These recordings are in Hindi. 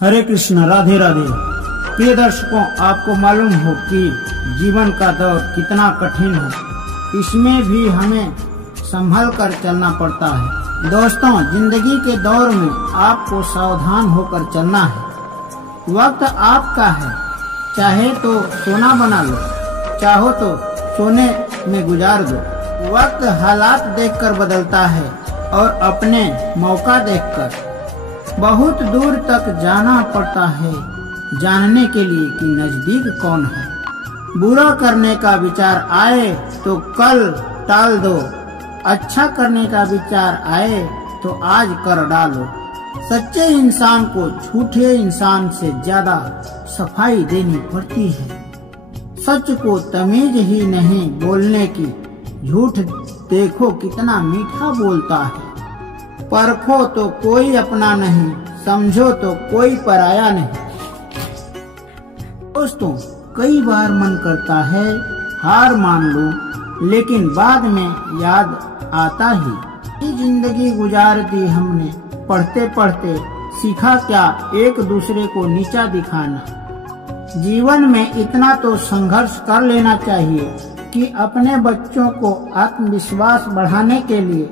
हरे कृष्ण, राधे राधे। प्रिय दर्शकों, आपको मालूम हो कि जीवन का दौर कितना कठिन है। इसमें भी हमें संभल कर चलना पड़ता है। दोस्तों, जिंदगी के दौर में आपको सावधान होकर चलना है। वक्त आपका है, चाहे तो सोना बना लो, चाहो तो सोने में गुजार दो। वक्त हालात देखकर बदलता है और अपने मौका देखकर। बहुत दूर तक जाना पड़ता है जानने के लिए कि नजदीक कौन है। बुरा करने का विचार आए तो कल टाल दो, अच्छा करने का विचार आए तो आज कर डालो। सच्चे इंसान को झूठे इंसान से ज्यादा सफाई देनी पड़ती है। सच को तमीज ही नहीं बोलने की, झूठ देखो कितना मीठा बोलता है। परखो तो कोई अपना नहीं, समझो तो कोई पराया नहीं। दोस्तों, कई बार मन करता है हार मान लो, लेकिन बाद में याद आता ही जिंदगी गुजार दी हमने। पढ़ते पढ़ते सीखा क्या एक दूसरे को नीचा दिखाना। जीवन में इतना तो संघर्ष कर लेना चाहिए कि अपने बच्चों को आत्मविश्वास बढ़ाने के लिए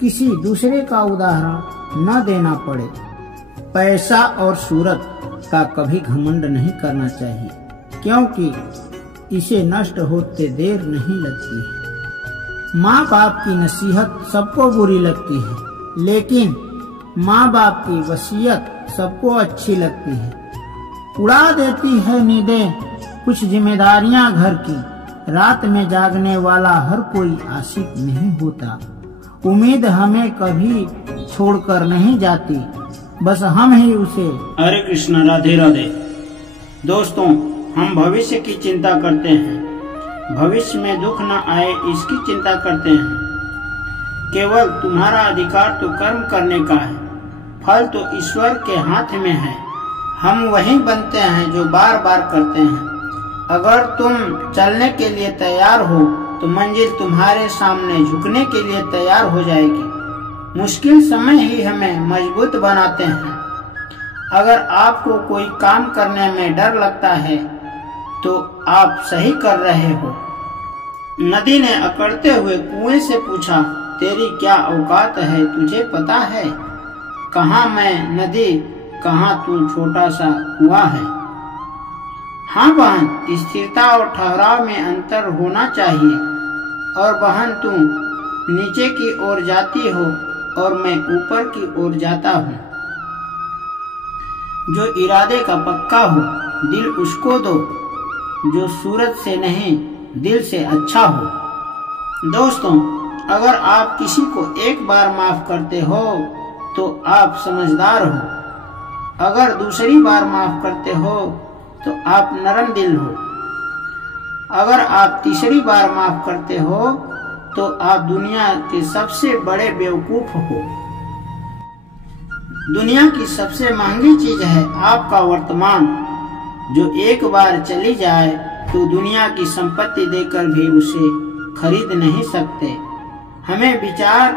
किसी दूसरे का उदाहरण न देना पड़े। पैसा और सूरत का कभी घमंड नहीं करना चाहिए, क्योंकि इसे नष्ट होते देर नहीं लगती है। माँ बाप की नसीहत सबको बुरी लगती है, लेकिन माँ बाप की वसीयत सबको अच्छी लगती है। उड़ा देती है नींदें कुछ जिम्मेदारियां घर की। रात में जागने वाला हर कोई आशिक नहीं होता। उम्मीद हमें कभी छोड़कर नहीं जाती, बस हम ही उसे। हरे कृष्ण, राधे राधे। दोस्तों, हम भविष्य की चिंता करते हैं, भविष्य में दुख न आए इसकी चिंता करते हैं। केवल तुम्हारा अधिकार तो कर्म करने का है, फल तो ईश्वर के हाथ में है। हम वही बनते हैं जो बार बार करते हैं। अगर तुम चलने के लिए तैयार हो तो मंजिल तुम्हारे सामने झुकने के लिए तैयार हो जाएगी। मुश्किल समय ही हमें मजबूत बनाते हैं। अगर आपको कोई काम करने में डर लगता है तो आप सही कर रहे हो। नदी ने अकड़ते हुए कुएं से पूछा, तेरी क्या औकात है, तुझे पता है? कहाँ मैं नदी, कहाँ तू छोटा सा कुआं है। हाँ बहन, स्थिरता और ठहराव में अंतर होना चाहिए। और बहन, तुम नीचे की ओर जाती हो और मैं ऊपर की ओर जाता हूँ। जो इरादे का पक्का हो दिल उसको दो, जो सूरत से नहीं दिल से अच्छा हो। दोस्तों, अगर आप किसी को एक बार माफ करते हो तो आप समझदार हो। अगर दूसरी बार माफ करते हो तो आप नरम दिल हो। अगर आप तीसरी बार माफ करते हो तो आप दुनिया के सबसे बड़े बेवकूफ हो। दुनिया की सबसे महंगी चीज है आपका वर्तमान, जो एक बार चली जाए तो दुनिया की संपत्ति देकर भी उसे खरीद नहीं सकते। हमें विचार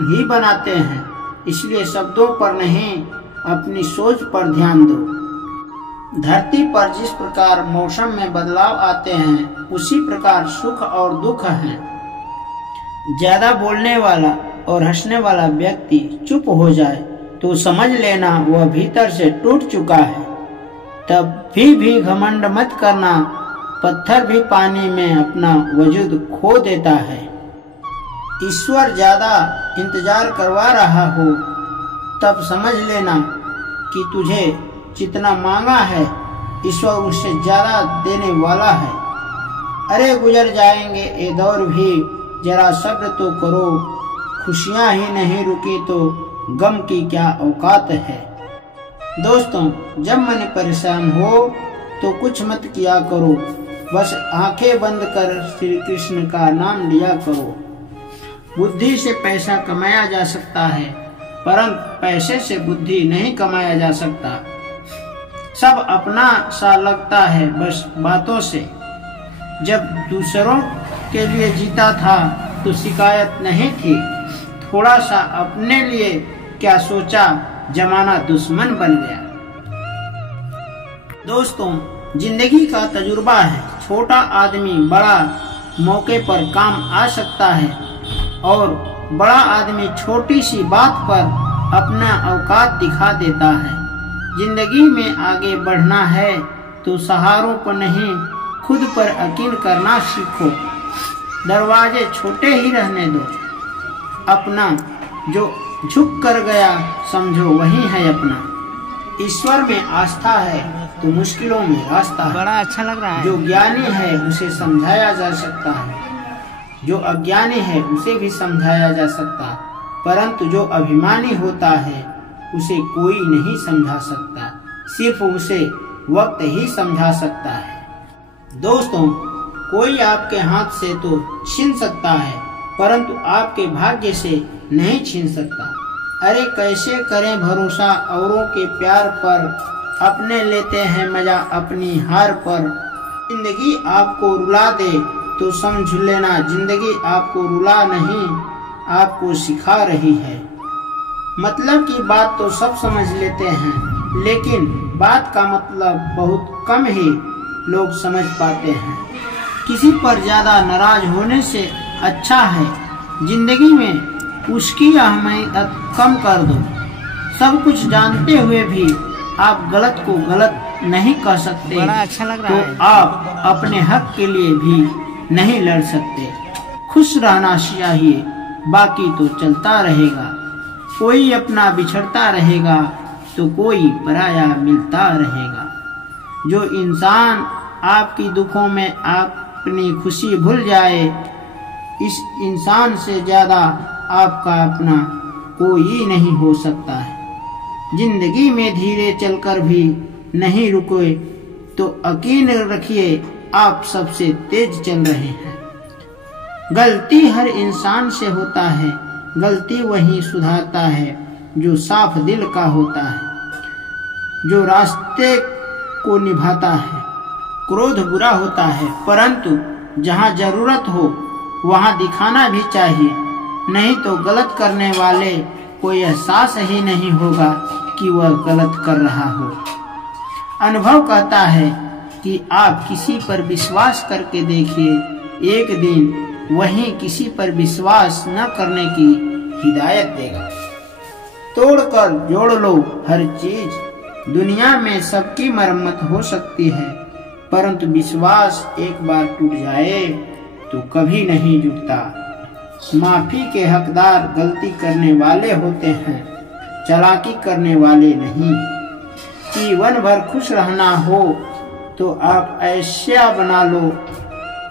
ही बनाते हैं, इसलिए शब्दों पर नहीं अपनी सोच पर ध्यान दो। धरती पर जिस प्रकार मौसम में बदलाव आते हैं, उसी प्रकार सुख और दुख हैं। ज्यादा बोलने वाला और हंसने वाला व्यक्ति चुप हो जाए तो समझ लेना वह भीतर से टूट चुका है। तब भी घमंड मत करना, पत्थर भी पानी में अपना वजूद खो देता है। ईश्वर ज्यादा इंतजार करवा रहा हो तब समझ लेना कि तुझे जितना मांगा है ईश्वर उससे ज्यादा देने वाला है। अरे गुजर जाएंगे ये दौर भी, जरा सब्र तो करो। खुशियां ही नहीं रुकी तो गम की क्या औकात है। दोस्तों, जब मन परेशान हो तो कुछ मत किया करो, बस आंखें बंद कर श्री कृष्ण का नाम लिया करो। बुद्धि से पैसा कमाया जा सकता है, परंतु पैसे से बुद्धि नहीं कमाया जा सकता। सब अपना सा लगता है बस बातों से। जब दूसरों के लिए जीता था तो शिकायत नहीं थी। थोड़ा सा अपने लिए क्या सोचा, जमाना दुश्मन बन गया। दोस्तों, जिंदगी का तजुर्बा है। छोटा आदमी बड़ा मौके पर काम आ सकता है और बड़ा आदमी छोटी सी बात पर अपना औकात दिखा देता है। जिंदगी में आगे बढ़ना है तो सहारों पर नहीं, खुद पर यकीन करना सीखो। दरवाजे छोटे ही रहने दो। अपना जो झुक कर गया समझो वही है अपना। ईश्वर में आस्था है तो मुश्किलों में रास्ता है। बड़ा अच्छा लग रहा है। जो ज्ञानी है उसे समझाया जा सकता है, जो अज्ञानी है उसे भी समझाया जा सकता है, परंतु जो अभिमानी होता है उसे कोई नहीं समझा सकता, सिर्फ उसे वक्त ही समझा सकता है। दोस्तों, कोई आपके हाथ से तो छीन सकता है परंतु आपके भाग्य से नहीं छीन सकता। अरे कैसे करें भरोसा औरों के प्यार पर, अपने लेते हैं मजा अपनी हार पर। जिंदगी आपको रुला दे तो समझ लेना जिंदगी आपको रुला नहीं, आपको सिखा रही है। मतलब की बात तो सब समझ लेते हैं, लेकिन बात का मतलब बहुत कम ही लोग समझ पाते हैं। किसी पर ज्यादा नाराज होने से अच्छा है जिंदगी में उसकी अहमियत कम कर दो। सब कुछ जानते हुए भी आप गलत को गलत नहीं कह सकते। बड़ा अच्छा लग रहा तो है। आप अपने हक के लिए भी नहीं लड़ सकते। खुश रहना चाहिए, बाकी तो चलता रहेगा। कोई अपना बिछड़ता रहेगा तो कोई पराया मिलता रहेगा। जो इंसान आपकी दुखों में अपनी खुशी भूल जाए, इस इंसान से ज्यादा आपका अपना कोई नहीं हो सकता है। जिंदगी में धीरे चलकर भी नहीं रुके तो यकीन रखिए आप सबसे तेज चल रहे हैं। गलती हर इंसान से होता है, गलती वही सुधारता है जो साफ दिल का होता है, जो रास्ते को निभाता है। क्रोध बुरा होता है परंतु जहाँ जरूरत हो वहाँ दिखाना भी चाहिए, नहीं तो गलत करने वाले को एहसास ही नहीं होगा कि वह गलत कर रहा हो। अनुभव कहता है कि आप किसी पर विश्वास करके देखिए, एक दिन वही किसी पर विश्वास न करने की हिदायत देगा। तोड़कर जोड़ लो हर चीज। दुनिया में सबकी मरम्मत हो सकती है परंतु विश्वास एक बार टूट जाए तो कभी नहीं जुड़ता। माफी के हकदार गलती करने वाले होते हैं, चालाकी करने वाले नहीं। जीवन भर खुश रहना हो तो आप ऐसा बना लो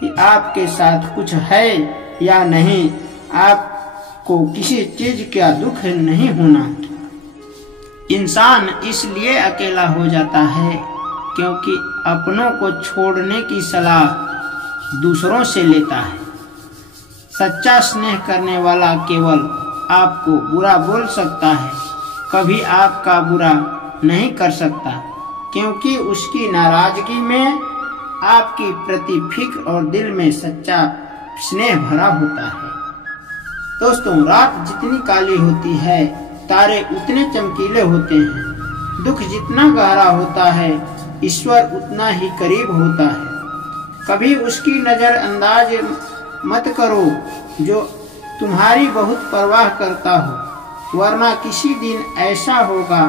कि आपके साथ कुछ है या नहीं, आपको किसी चीज का दुख नहीं होना। इंसान इसलिए अकेला हो जाता है क्योंकि अपनों को छोड़ने की सलाह दूसरों से लेता है। सच्चा स्नेह करने वाला केवल आपको बुरा बोल सकता है, कभी आपका बुरा नहीं कर सकता, क्योंकि उसकी नाराजगी में आपकी प्रति फिक्र और दिल में सच्चा स्नेह भरा होता है। दोस्तों, रात जितनी काली होती है तारे उतने चमकीले होते हैं। दुख जितना गहरा होता है ईश्वर उतना ही करीब होता है। कभी उसकी नजरअंदाज मत करो जो तुम्हारी बहुत परवाह करता हो, वरना किसी दिन ऐसा होगा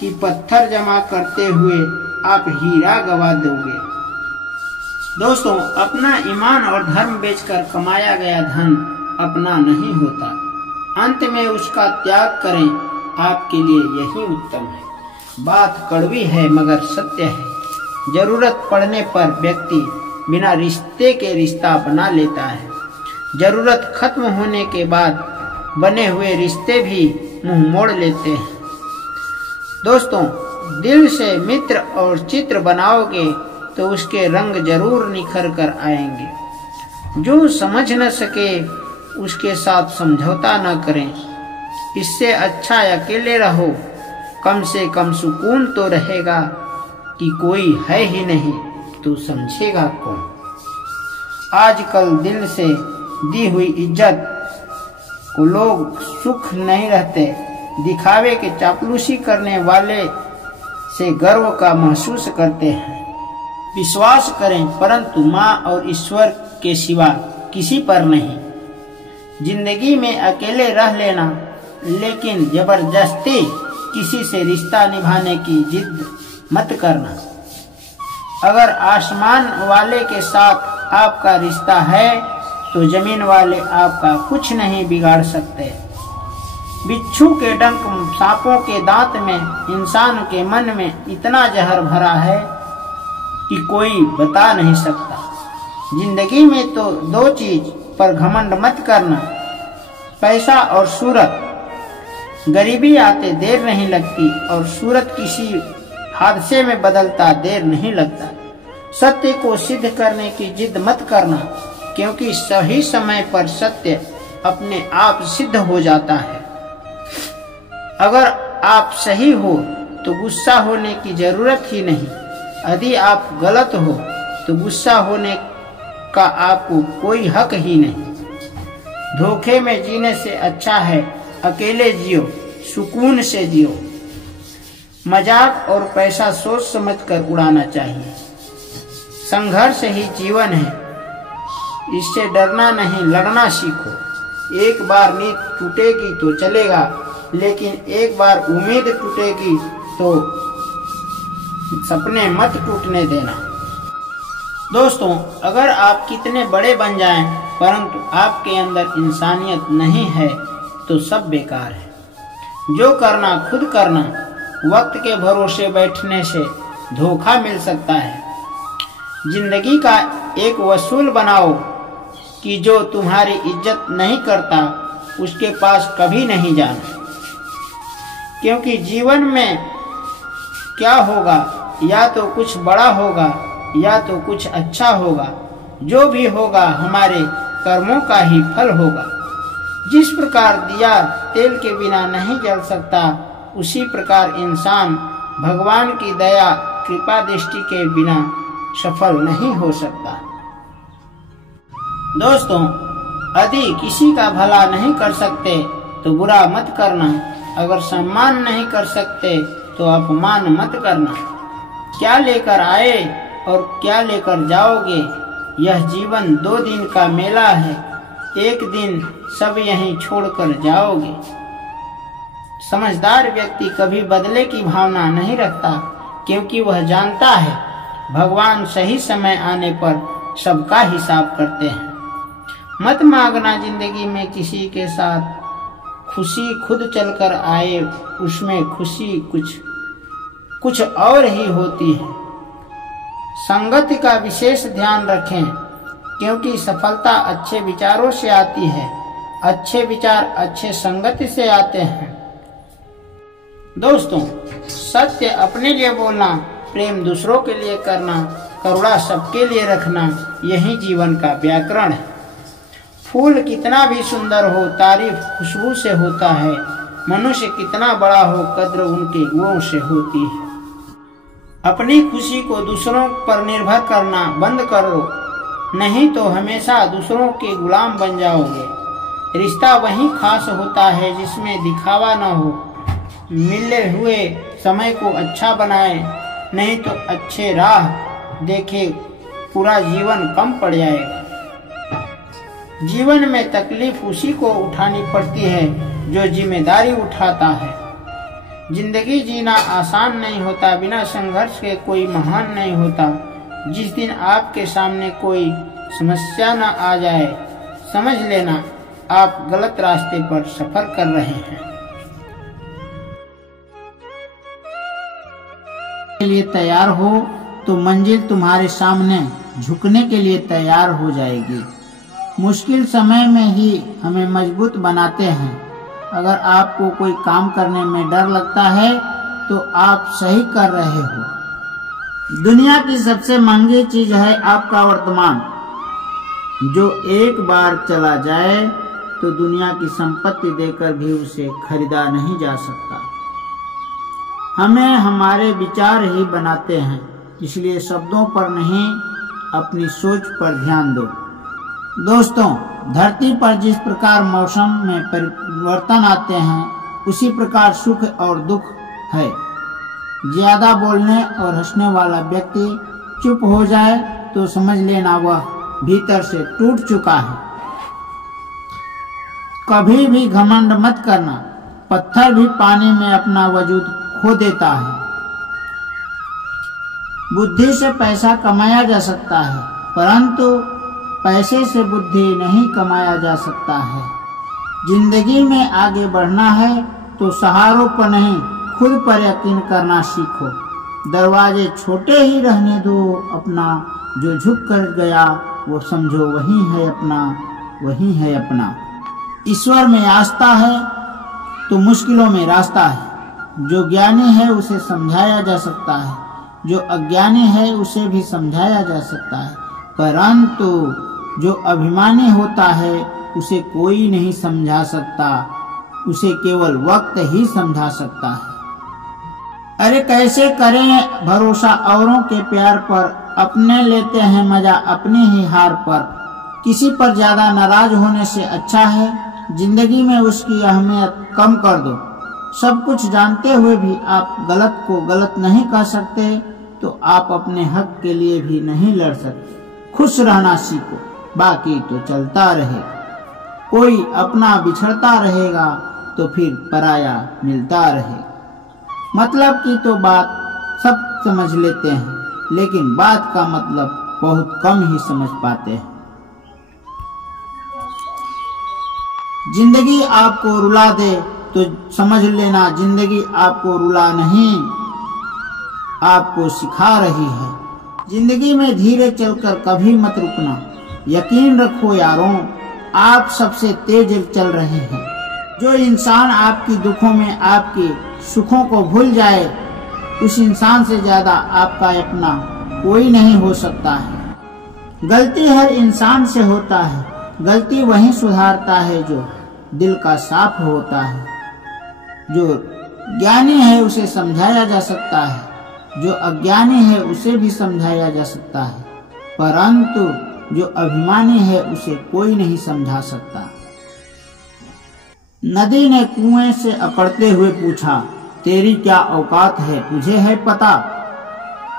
कि पत्थर जमा करते हुए आप हीरा गवा दोगे। दोस्तों, अपना ईमान और धर्म बेचकर कमाया गया धन अपना नहीं होता, अंत में उसका त्याग करें, आपके लिए यही उत्तम है। बात कड़वी है मगर सत्य है। जरूरत पड़ने पर व्यक्ति बिना रिश्ते के रिश्ता बना लेता है। जरूरत खत्म होने के बाद बने हुए रिश्ते भी मुंह मोड़ लेते हैं। दोस्तों, दिल से मित्र और चित्र बनाओगे तो उसके रंग जरूर निखर कर आएंगे। जो समझ न सके उसके साथ समझौता न करें। इससे अच्छा अकेले रहो, कम से कम सुकून तो रहेगा कि कोई है ही नहीं तो समझेगा कौन। आजकल दिल से दी हुई इज्जत को लोग सुख नहीं रहते। दिखावे के चापलूसी करने वाले से गर्व का महसूस करते हैं। विश्वास करें, परंतु माँ और ईश्वर के सिवा किसी पर नहीं। जिंदगी में अकेले रह लेना, लेकिन जबरदस्ती किसी से रिश्ता निभाने की जिद मत करना। अगर आसमान वाले के साथ आपका रिश्ता है तो जमीन वाले आपका कुछ नहीं बिगाड़ सकते। बिच्छू के डंक, सांपों के दांत में, इंसान के मन में इतना जहर भरा है कि कोई बता नहीं सकता। जिंदगी में तो दो चीज पर घमंड मत करना, पैसा और सूरत। गरीबी आते देर नहीं लगती और सूरत किसी हादसे में बदलता देर नहीं लगता। सत्य को सिद्ध करने की जिद मत करना, क्योंकि सही समय पर सत्य अपने आप सिद्ध हो जाता है। अगर आप सही हो तो गुस्सा होने की जरूरत ही नहीं। यदि आप गलत हो तो गुस्सा होने का आपको कोई हक ही नहीं। धोखे में जीने से अच्छा है अकेले जियो, सुकून से जियो। मजाक और पैसा सोच समझकर उड़ाना चाहिए। संघर्ष ही जीवन है, इससे डरना नहीं, लड़ना सीखो। एक बार नींद टूटेगी तो चलेगा, लेकिन एक बार उम्मीद टूटेगी तो सपने मत टूटने देना। दोस्तों, अगर आप कितने बड़े बन जाएं, परंतु आपके अंदर इंसानियत नहीं है तो सब बेकार है। जो करना खुद करना। वक्त के भरोसे बैठने से धोखा मिल सकता है। जिंदगी का एक वसूल बनाओ कि जो तुम्हारी इज्जत नहीं करता उसके पास कभी नहीं जाना, क्योंकि जीवन में क्या होगा, या तो कुछ बड़ा होगा या तो कुछ अच्छा होगा। जो भी होगा हमारे कर्मों का ही फल होगा। जिस प्रकार दिया तेल के बिना नहीं जल सकता, उसी प्रकार इंसान भगवान की दया कृपा दृष्टि के बिना सफल नहीं हो सकता। दोस्तों, यदि किसी का भला नहीं कर सकते तो बुरा मत करना। अगर सम्मान नहीं कर सकते तो अपमान मत करना। क्या लेकर आए और क्या लेकर जाओगे, यह जीवन 2 दिन का मेला है। एक दिन सब यहीं छोड़कर जाओगे। समझदार व्यक्ति कभी बदले की भावना नहीं रखता, क्योंकि वह जानता है भगवान सही समय आने पर सबका हिसाब करते हैं। मत मांगना जिंदगी में किसी के साथ खुशी खुद चलकर आए, उसमें खुशी कुछ और ही होती है। संगति का विशेष ध्यान रखें, क्योंकि सफलता अच्छे विचारों से आती है। अच्छे विचार अच्छे संगति से आते हैं। दोस्तों, सत्य अपने लिए बोलना, प्रेम दूसरों के लिए करना, करुणा सबके लिए रखना, यही जीवन का व्याकरण है। फूल कितना भी सुंदर हो, तारीफ खुशबू से होता है। मनुष्य कितना बड़ा हो, कद्र उनके गुणों से होती है। अपनी खुशी को दूसरों पर निर्भर करना बंद करो, नहीं तो हमेशा दूसरों के गुलाम बन जाओगे। रिश्ता वही खास होता है जिसमें दिखावा न हो। मिले हुए समय को अच्छा बनाए, नहीं तो अच्छे राह देखे पूरा जीवन कम पड़ जाएगा। जीवन में तकलीफ उसी को उठानी पड़ती है जो जिम्मेदारी उठाता है। जिंदगी जीना आसान नहीं होता, बिना संघर्ष के कोई महान नहीं होता। जिस दिन आपके सामने कोई समस्या न आ जाए, समझ लेना आप गलत रास्ते पर सफर कर रहे हैं। के लिए तैयार हो तो मंजिल तुम्हारे सामने झुकने के लिए तैयार हो जाएगी। मुश्किल समय में ही हमें मजबूत बनाते हैं। अगर आपको कोई काम करने में डर लगता है तो आप सही कर रहे हो। दुनिया की सबसे महंगी चीज है आपका वर्तमान, जो एक बार चला जाए तो दुनिया की संपत्ति देकर भी उसे खरीदा नहीं जा सकता। हमें हमारे विचार ही बनाते हैं, इसलिए शब्दों पर नहीं अपनी सोच पर ध्यान दो। दोस्तों, धरती पर जिस प्रकार मौसम में परिवर्तन आते हैं, उसी प्रकार सुख और दुख है। ज्यादा बोलने और हंसने वाला व्यक्ति चुप हो जाए तो समझ लेना वह भीतर से टूट चुका है। कभी भी घमंड मत करना, पत्थर भी पानी में अपना वजूद खो देता है। बुद्धि से पैसा कमाया जा सकता है, परंतु पैसे से बुद्धि नहीं कमाया जा सकता है। जिंदगी में आगे बढ़ना है तो सहारों पर नहीं, खुद पर यकीन करना सीखो। दरवाजे छोटे ही रहने दो अपना, जो झुक कर गया वो समझो वही है अपना, वही है अपना। ईश्वर में आस्था है तो मुश्किलों में रास्ता है। जो ज्ञानी है उसे समझाया जा सकता है, जो अज्ञानी है उसे भी समझाया जा सकता है, परंतु जो अभिमानी होता है उसे कोई नहीं समझा सकता, उसे केवल वक्त ही समझा सकता है। अरे कैसे करें भरोसा औरों के प्यार पर, अपने लेते हैं मजा अपनी ही हार पर। किसी पर ज्यादा नाराज होने से अच्छा है जिंदगी में उसकी अहमियत कम कर दो। सब कुछ जानते हुए भी आप गलत को गलत नहीं कह सकते तो आप अपने हक के लिए भी नहीं लड़ सकते। खुश रहना सीखो, बाकी तो चलता रहे। कोई अपना बिछड़ता रहेगा तो फिर पराया मिलता रहे। मतलब की तो बात सब समझ लेते हैं, लेकिन बात का मतलब बहुत कम ही समझ पाते हैं। जिंदगी आपको रुला दे तो समझ लेना जिंदगी आपको रुला नहीं, आपको सिखा रही है। जिंदगी में धीरे चलकर कभी मत रुकना। यकीन रखो यारों, आप सबसे तेज चल रहे हैं। जो इंसान आपकी दुखों में आपके सुखों को भूल जाए, उस इंसान से ज्यादा आपका अपना कोई नहीं हो सकता है। गलती हर इंसान से होता है, गलती वही सुधारता है जो दिल का साफ होता है। जो ज्ञानी है उसे समझाया जा सकता है, जो अज्ञानी है उसे भी समझाया जा सकता है, परंतु जो अभिमानी है उसे कोई नहीं समझा सकता। नदी ने कुएं से अकड़ते हुए पूछा, तेरी क्या औकात है, तुझे है पता?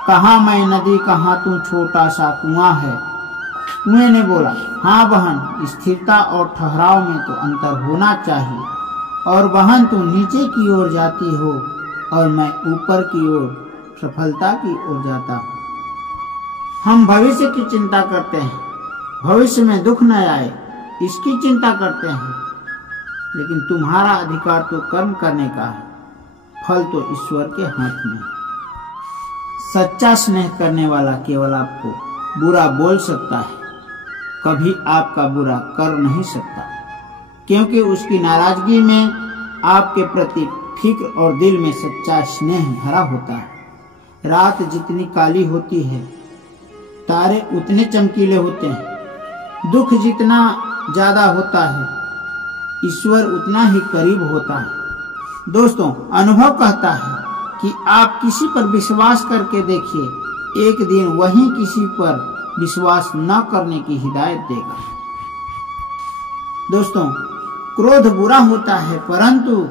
कहाँ मैं नदी, कहाँ तू छोटा सा कुआं है। कुएं ने बोला, हाँ बहन, स्थिरता और ठहराव में तो अंतर होना चाहिए। और बहन तू नीचे की ओर जाती हो और मैं ऊपर की ओर सफलता की ओर जाता हूँ। हम भविष्य की चिंता करते हैं, भविष्य में दुख न आए इसकी चिंता करते हैं, लेकिन तुम्हारा अधिकार तो कर्म करने का है, फल तो ईश्वर के हाथ में। सच्चा स्नेह करने वाला केवल आपको बुरा बोल सकता है, कभी आपका बुरा कर नहीं सकता, क्योंकि उसकी नाराजगी में आपके प्रति फिक्र और दिल में सच्चा स्नेह भरा होता है। रात जितनी काली होती है, तारे उतने चमकीले होते हैं। दुख जितना ज्यादा होता है, ईश्वर उतना ही करीब होता है। दोस्तों, अनुभव कहता है कि आप किसी पर विश्वास करके देखिए, एक दिन वही किसी पर विश्वास न करने की हिदायत देगा। दोस्तों, क्रोध बुरा होता है, परंतु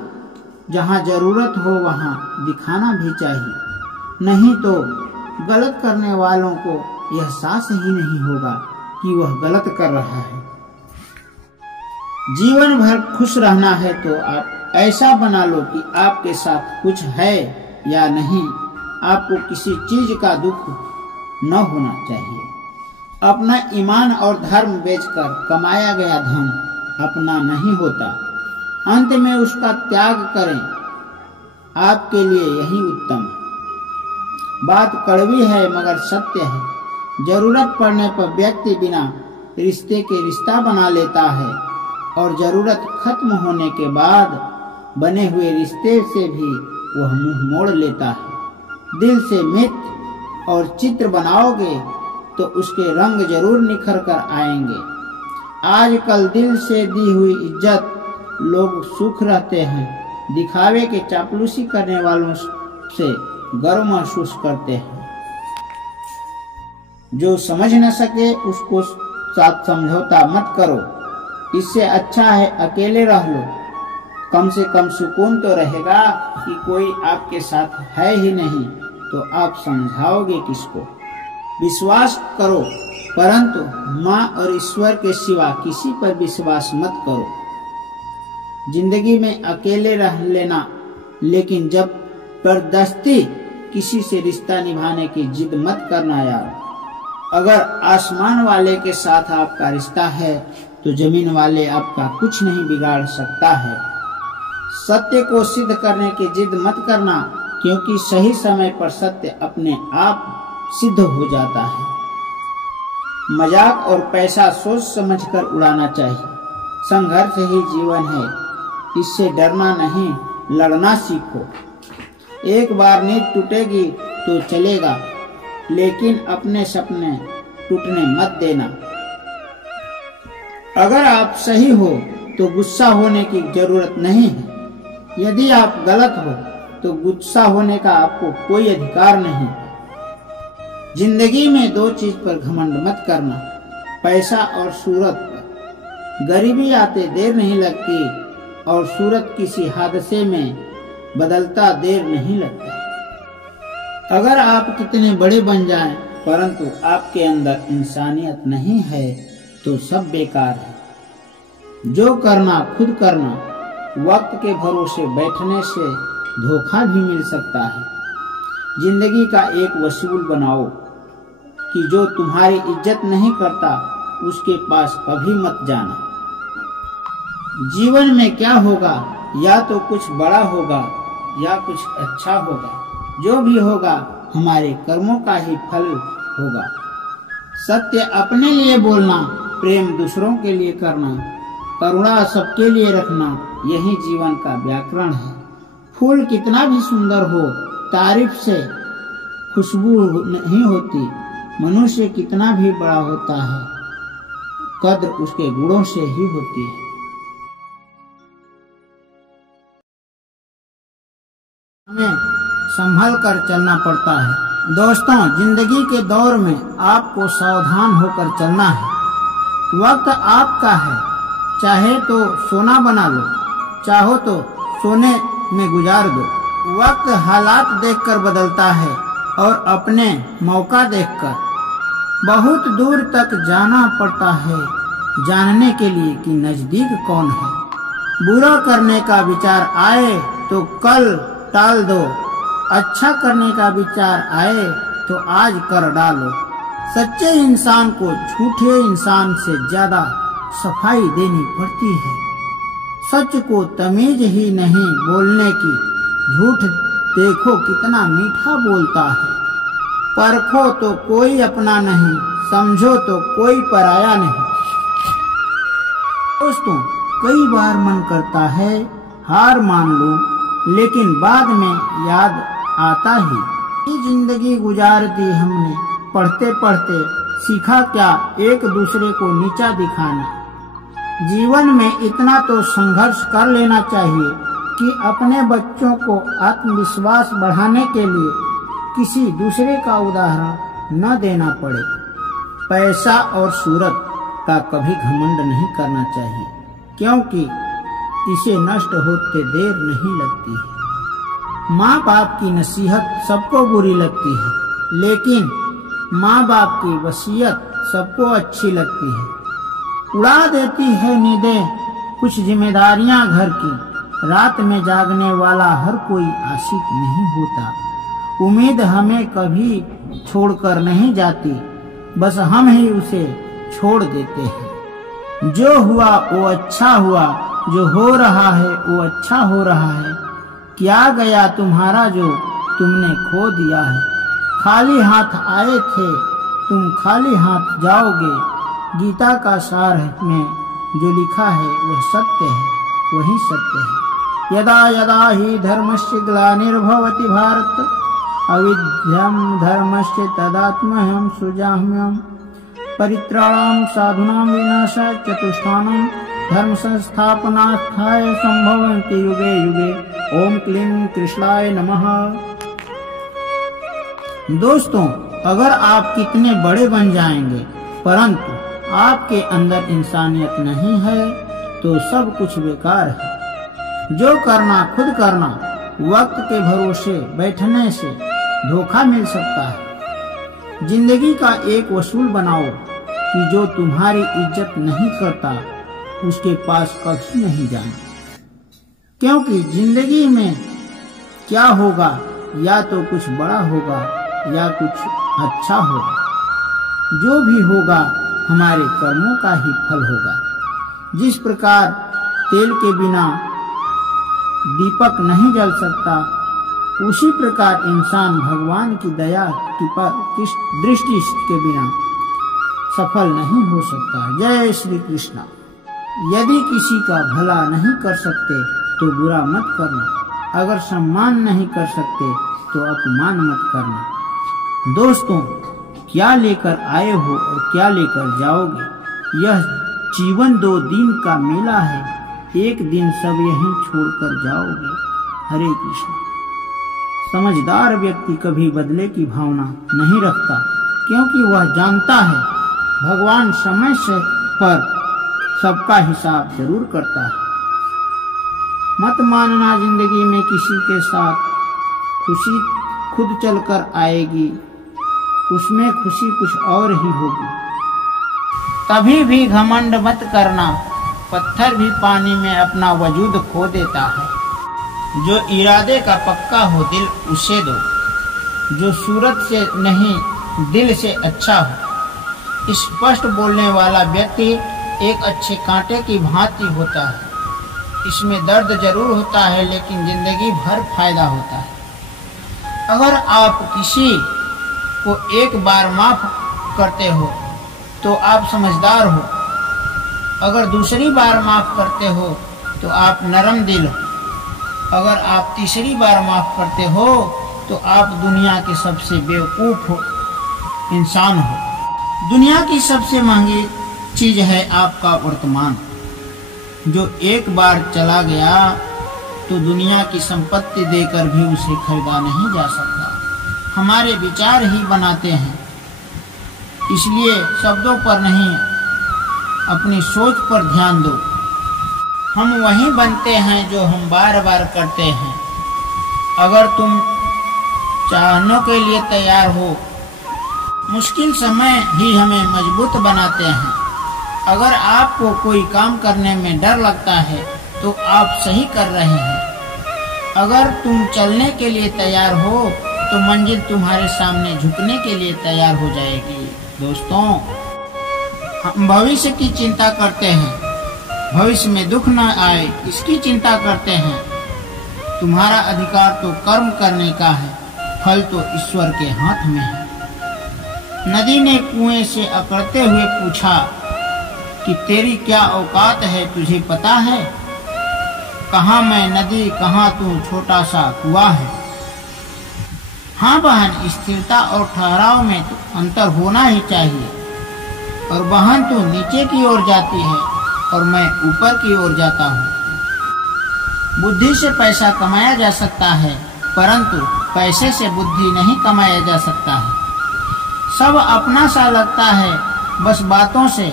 जहाँ जरूरत हो वहाँ दिखाना भी चाहिए, नहीं तो गलत करने वालों को एहसास ही नहीं होगा कि वह गलत कर रहा है। जीवन भर खुश रहना है तो आप ऐसा बना लो कि आपके साथ कुछ है या नहीं, आपको किसी चीज का दुख न होना चाहिए। अपना ईमान और धर्म बेचकर कमाया गया धन अपना नहीं होता, अंत में उसका त्याग करें, आपके लिए यही उत्तम है। बात कड़वी है मगर सत्य है। जरूरत पड़ने पर व्यक्ति बिना रिश्ते के रिश्ता बना लेता है और जरूरत खत्म होने के बाद बने हुए रिश्ते से भी वह मुंह मोड़ लेता है। दिल से मित्र और चित्र बनाओगे तो उसके रंग जरूर निखर कर आएंगे। आजकल दिल से दी हुई इज्जत लोग सुख रहते हैं, दिखावे के चापलूसी करने वालों से गर्व महसूस करते हैं। जो समझ न सके उसको साथ समझौता मत करो, इससे अच्छा है अकेले रह लो। कम से कम सुकून तो रहेगा कि कोई आपके साथ है ही नहीं, तो आप समझाओगे किसको? विश्वास करो, परंतु माँ और ईश्वर के सिवा किसी पर विश्वास मत करो। जिंदगी में अकेले रह लेना, लेकिन जबरदस्ती किसी से रिश्ता निभाने की जिद मत करना यार। अगर आसमान वाले के साथ आपका रिश्ता है तो जमीन वाले आपका कुछ नहीं बिगाड़ सकता है। सत्य को सिद्ध करने की जिद मत करना, क्योंकि सही समय पर सत्य अपने आप सिद्ध हो जाता है। मजाक और पैसा सोच समझकर उड़ाना चाहिए। संघर्ष ही जीवन है, इससे डरना नहीं, लड़ना सीखो। एक बार नींद टूटेगी तो चलेगा, लेकिन अपने सपने टूटने मत देना। अगर आप सही हो तो गुस्सा होने की जरूरत नहीं है। यदि आप गलत हो तो गुस्सा होने का आपको कोई अधिकार नहीं। जिंदगी में दो चीज पर घमंड मत करना, पैसा और सूरत पर। गरीबी आते देर नहीं लगती और सूरत किसी हादसे में बदलता देर नहीं लगता। अगर आप कितने बड़े बन जाएं, परंतु आपके अंदर इंसानियत नहीं है तो सब बेकार है। जो करना खुद करना। वक्त के भरोसे बैठने से धोखा भी मिल सकता है। जिंदगी का एक वसूल बनाओ कि जो तुम्हारी इज्जत नहीं करता उसके पास कभी मत जाना। जीवन में क्या होगा, या तो कुछ बड़ा होगा या कुछ अच्छा होगा। जो भी होगा हमारे कर्मों का ही फल होगा। सत्य अपने लिए बोलना, प्रेम दूसरों के लिए करना, करुणा सबके लिए रखना, यही जीवन का व्याकरण है। फूल कितना भी सुंदर हो, तारीफ से खुशबू नहीं होती। मनुष्य कितना भी बड़ा होता है, कद्र उसके गुणों से ही होती है। हमें संभल कर चलना पड़ता है। दोस्तों, जिंदगी के दौर में आपको सावधान होकर चलना है। वक्त आपका है, चाहे तो सोना बना लो, चाहो तो सोने में गुजार दो। वक्त हालात देखकर बदलता है और अपने मौका देखकर। बहुत दूर तक जाना पड़ता है जानने के लिए कि नजदीक कौन है। बुरा करने का विचार आए तो कल टाल दो, अच्छा करने का विचार आए तो आज कर डालो। सच्चे इंसान को झूठे इंसान से ज्यादा सफाई देनी पड़ती है। सच को तमीज ही नहीं बोलने की, झूठ देखो कितना मीठा बोलता है। परखो तो कोई अपना नहीं, समझो तो कोई पराया नहीं। दोस्तों, कई बार मन करता है हार मान लूं, लेकिन बाद में याद आता ही जिंदगी गुजार दी हमने। पढ़ते पढ़ते सीखा क्या एक दूसरे को नीचा दिखाना। जीवन में इतना तो संघर्ष कर लेना चाहिए कि अपने बच्चों को आत्मविश्वास बढ़ाने के लिए किसी दूसरे का उदाहरण न देना पड़े। पैसा और सूरत का कभी घमंड नहीं करना चाहिए, क्योंकि इसे नष्ट होते देर नहीं लगती है। माँ बाप की नसीहत सबको बुरी लगती है, लेकिन माँ बाप की वसीयत सबको अच्छी लगती है। उड़ा देती है नींदें कुछ जिम्मेदारियां घर की। रात में जागने वाला हर कोई आशिक नहीं होता। उम्मीद हमें कभी छोड़कर नहीं जाती, बस हम ही उसे छोड़ देते हैं। जो हुआ वो अच्छा हुआ, जो हो रहा है वो अच्छा हो रहा है। क्या गया तुम्हारा जो तुमने खो दिया है। खाली हाथ आए थे तुम खाली हाथ जाओगे। गीता का सार में जो लिखा है वह सत्य है, वही सत्य है। यदा यदा ही धर्मस्य ग्लानिर्भवति भारत, अविद्यम धर्मस्य तदात्म्यहं सृजाम्यहम्। परित्राणां साधूनां विनाशाय चतुष्टानां धर्म संस्थापनार्थाय संभवन्ति युगे युगे। ओम क्लीं कृष्णाय नमः। दोस्तों, अगर आप कितने बड़े बन जाएंगे, परंतु आपके अंदर इंसानियत नहीं है तो सब कुछ बेकार है। जो करना खुद करना, वक्त के भरोसे बैठने से धोखा मिल सकता है। जिंदगी का एक वसूल बनाओ कि जो तुम्हारी इज्जत नहीं करता उसके पास कभी नहीं जाना, क्योंकि जिंदगी में क्या होगा, या तो कुछ बड़ा होगा या कुछ अच्छा होगा। जो भी होगा हमारे कर्मों का ही फल होगा। जिस प्रकार तेल के बिना दीपक नहीं जल सकता, उसी प्रकार इंसान भगवान की दया की दृष्टि के बिना सफल नहीं हो सकता। जय श्री कृष्ण। यदि किसी का भला नहीं कर सकते तो बुरा मत करना, अगर सम्मान नहीं कर सकते तो अपमान मत करना। दोस्तों, क्या लेकर आए हो और क्या लेकर जाओगे? यह जीवन 2 दिन का मेला है, एक दिन सब यहीं छोड़कर जाओगे। हरे कृष्ण। समझदार व्यक्ति कभी बदले की भावना नहीं रखता, क्योंकि वह जानता है भगवान समय से पर सबका हिसाब जरूर करता है। मत मानना जिंदगी में किसी के साथ खुशी खुद चलकर आएगी, उसमें खुशी कुछ और ही होगी। कभी भी घमंड मत करना, पत्थर भी पानी में अपना वजूद खो देता है। जो इरादे का पक्का हो दिल उसे दो, जो सूरत से नहीं दिल से अच्छा हो। स्पष्ट बोलने वाला व्यक्ति एक अच्छे कांटे की भांति होता है। इसमें दर्द जरूर होता है, लेकिन जिंदगी भर फायदा होता है। अगर आप किसी को एक बार माफ करते हो तो आप समझदार हो, अगर दूसरी बार माफ करते हो तो आप नरम दिल हो, अगर आप तीसरी बार माफ करते हो तो आप दुनिया के सबसे बेवकूफ इंसान हो। दुनिया की सबसे महंगी चीज है आपका वर्तमान, जो एक बार चला गया तो दुनिया की संपत्ति देकर भी उसे खरीदा नहीं जा सकता। हमारे विचार ही बनाते हैं, इसलिए शब्दों पर नहीं अपनी सोच पर ध्यान दो। हम वही बनते हैं जो हम बार बार करते हैं। अगर तुम चाहने के लिए तैयार हो, मुश्किल समय ही हमें मजबूत बनाते हैं। अगर आपको कोई काम करने में डर लगता है तो आप सही कर रहे हैं। अगर तुम चलने के लिए तैयार हो तो मंजिल तुम्हारे सामने झुकने के लिए तैयार हो जाएगी। दोस्तों, हम भविष्य की चिंता करते हैं, भविष्य में दुख न आए इसकी चिंता करते हैं। तुम्हारा अधिकार तो कर्म करने का है, फल तो ईश्वर के हाथ में है। नदी ने कुएं से अकड़ते हुए पूछा कि तेरी क्या औकात है, तुझे पता है? कहाँ मैं नदी, कहाँ तू छोटा सा कुआं है। हाँ बहन, स्थिरता और ठहराव में तो अंतर होना ही चाहिए। और बहन तू नीचे की ओर जाती है और मैं ऊपर की ओर जाता हूँ। बुद्धि से पैसा कमाया जा सकता है, परंतु पैसे से बुद्धि नहीं कमाया जा सकता है। सब अपना सा लगता है बस बातों से।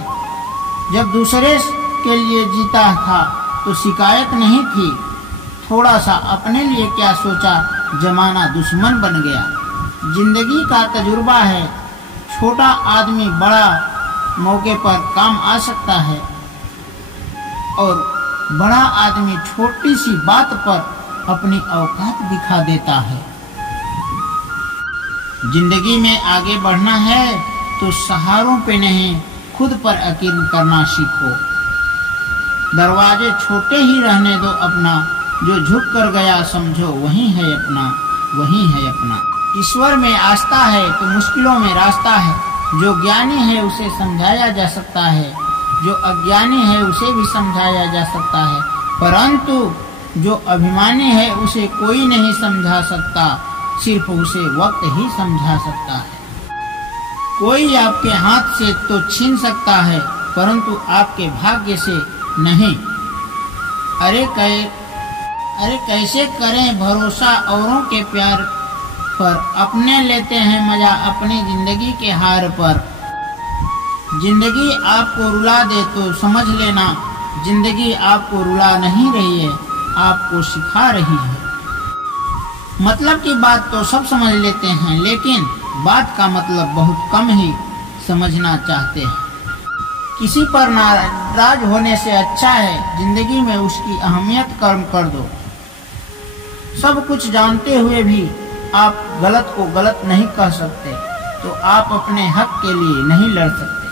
जब दूसरे के लिए जीता था तो शिकायत नहीं थी, थोड़ा सा अपने लिए क्या सोचा, जमाना दुश्मन बन गया। जिंदगी का तजुर्बा है, छोटा आदमी बड़ा मौके पर काम आ सकता है और बड़ा आदमी छोटी सी बात पर अपनी औकात दिखा देता है। जिंदगी में आगे बढ़ना है तो सहारों पे नहीं, खुद पर यकीन करना सीखो। दरवाजे छोटे ही रहने दो अपना, जो झुक कर गया समझो वही है अपना, वही है अपना। ईश्वर में आस्था है तो मुश्किलों में रास्ता है। जो ज्ञानी है उसे समझाया जा सकता है, जो अज्ञानी है उसे भी समझाया जा सकता है, परंतु जो अभिमानी है उसे कोई नहीं समझा सकता, सिर्फ उसे वक्त ही समझा सकता है। कोई आपके हाथ से तो छीन सकता है, परंतु आपके भाग्य से नहीं। अरे कैसे करें भरोसा औरों के प्यार पर, अपने लेते हैं मजा अपनी जिंदगी के हार पर। जिंदगी आपको रुला दे तो समझ लेना, जिंदगी आपको रुला नहीं रही है, आपको सिखा रही है। मतलब की बात तो सब समझ लेते हैं, लेकिन बात का मतलब बहुत कम ही समझना चाहते हैं। किसी पर नाराज होने से अच्छा है जिंदगी में उसकी अहमियत कम कर दो। सब कुछ जानते हुए भी आप गलत को गलत नहीं कह सकते, तो आप अपने हक के लिए नहीं लड़ सकते।